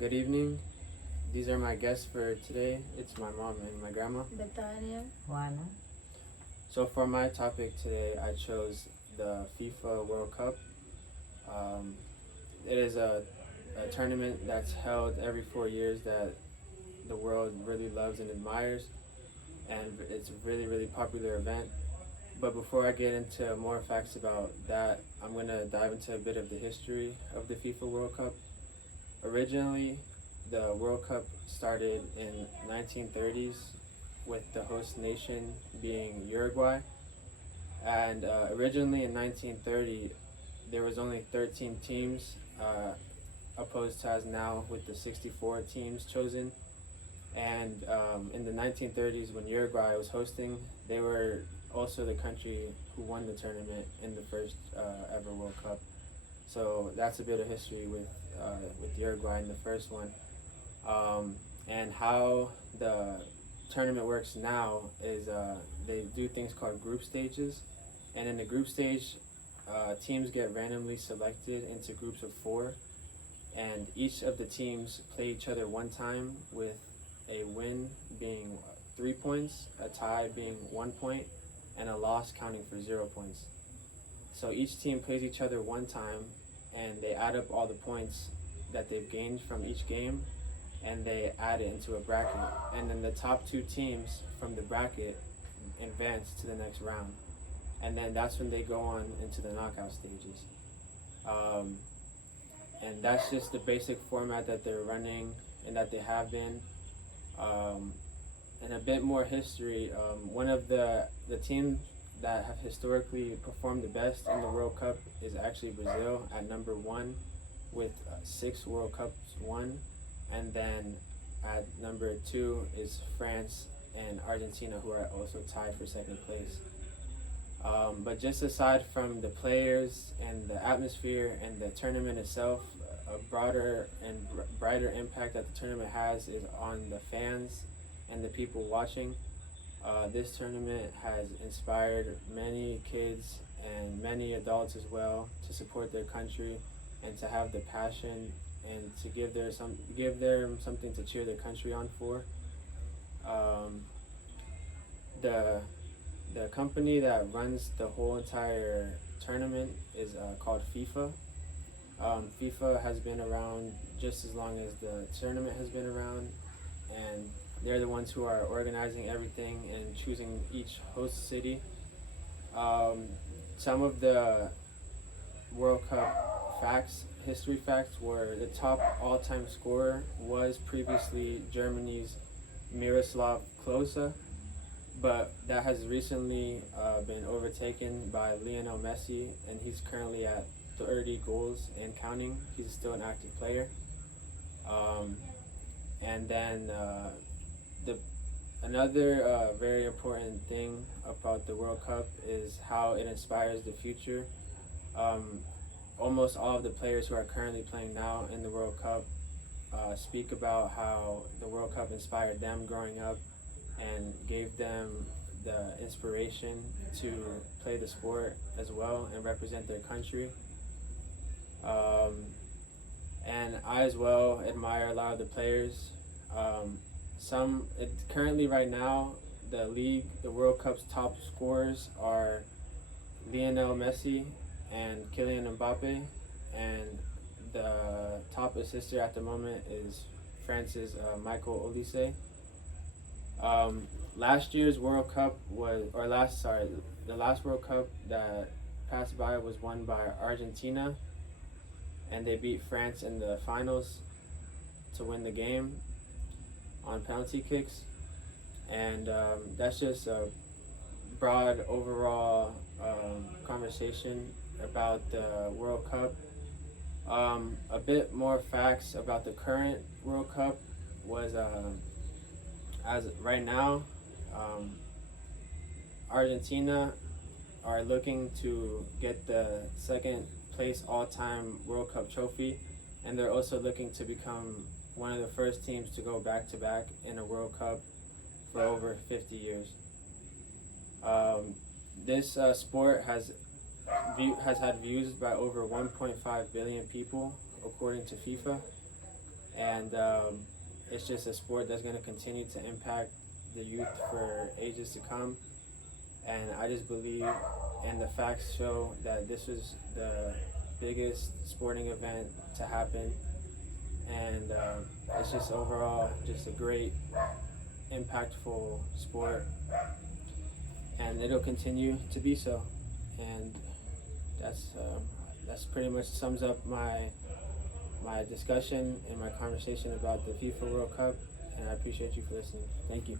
Good evening. These are my guests for today. It's my mom and my grandma. Betania. Juana. So for my topic today, I chose the FIFA World Cup. Um, it is a tournament that's held every 4 years that the world really loves and admires, and it's a really popular event. But before I get into more facts about that, I'm going to dive into a bit of the history of the FIFA World Cup. Originally, the World Cup started in 1930s with the host nation being Uruguay. And originally in 1930, there was only 13 teams, opposed to as now with the 64 teams chosen. And in the 1930s, when Uruguay was hosting, they were also the country who won the tournament in the first ever World Cup. So that's a bit of history with Uruguay in the first one. And how the tournament works now is they do things called group stages, and in the group stage, teams get randomly selected into groups of four, and each of the teams play each other one time, with a win being 3 points, a tie being 1 point, and a loss counting for 0 points. So each team plays each other one time, and they add up all the points that they've gained from each game, and they add it into a bracket. And then the top two teams from the bracket advance to the next round. And then that's when they go on into the knockout stages. Um, and that's just the basic format that they're running and that they have been. And a bit more history. One of the teams that have historically performed the best in the World Cup is actually Brazil at number one with 6 World Cups won. And then at number 2 is France and Argentina, who are also tied for second place. But just aside from the players and the atmosphere and the tournament itself, a broader and brighter impact that the tournament has is on the fans and the people watching. This tournament has inspired many kids and many adults as well to support their country and to have the passion and to give them something to cheer their country on for. Um, the the company that runs the whole entire tournament is called FIFA. FIFA has been around just as long as the tournament has been around, and they're the ones who are organizing everything and choosing each host city. Some of the World Cup history facts, were the top all-time scorer was previously Germany's Miroslav Klose, but that has recently been overtaken by Lionel Messi, and he's currently at 30 goals and counting. He's still an active player. Um, and then the another very important thing about the World Cup is how it inspires the future. Um, Almost all of the players who are currently playing now in the World Cup speak about how the World Cup inspired them growing up and gave them the inspiration to play the sport as well and represent their country. Um, and I as well admire a lot of the players. Currently right now, the World Cup's top scorers are Lionel Messi and Kylian Mbappe, and the top assister at the moment is France's Michael Olise. Last year's World Cup the last World Cup that passed by was won by Argentina, and they beat France in the finals to win the game on penalty kicks. And that's just a broad overall conversation about the World Cup. A bit more facts about the current World Cup was as right now, Argentina are looking to get the second place all-time World Cup trophy, and they're also looking to become one of the first teams to go back-to-back in a World Cup for over 50 years. This sport has had views by over 1.5 billion people, according to FIFA, and it's just a sport that's going to continue to impact the youth for ages to come. And I just believe, and the facts show, that this was the biggest sporting event to happen, and it's just overall just a great, impactful sport, and it'll continue to be so. And that's pretty much sums up my discussion and my conversation about the FIFA World Cup, and I appreciate you for listening. Thank you.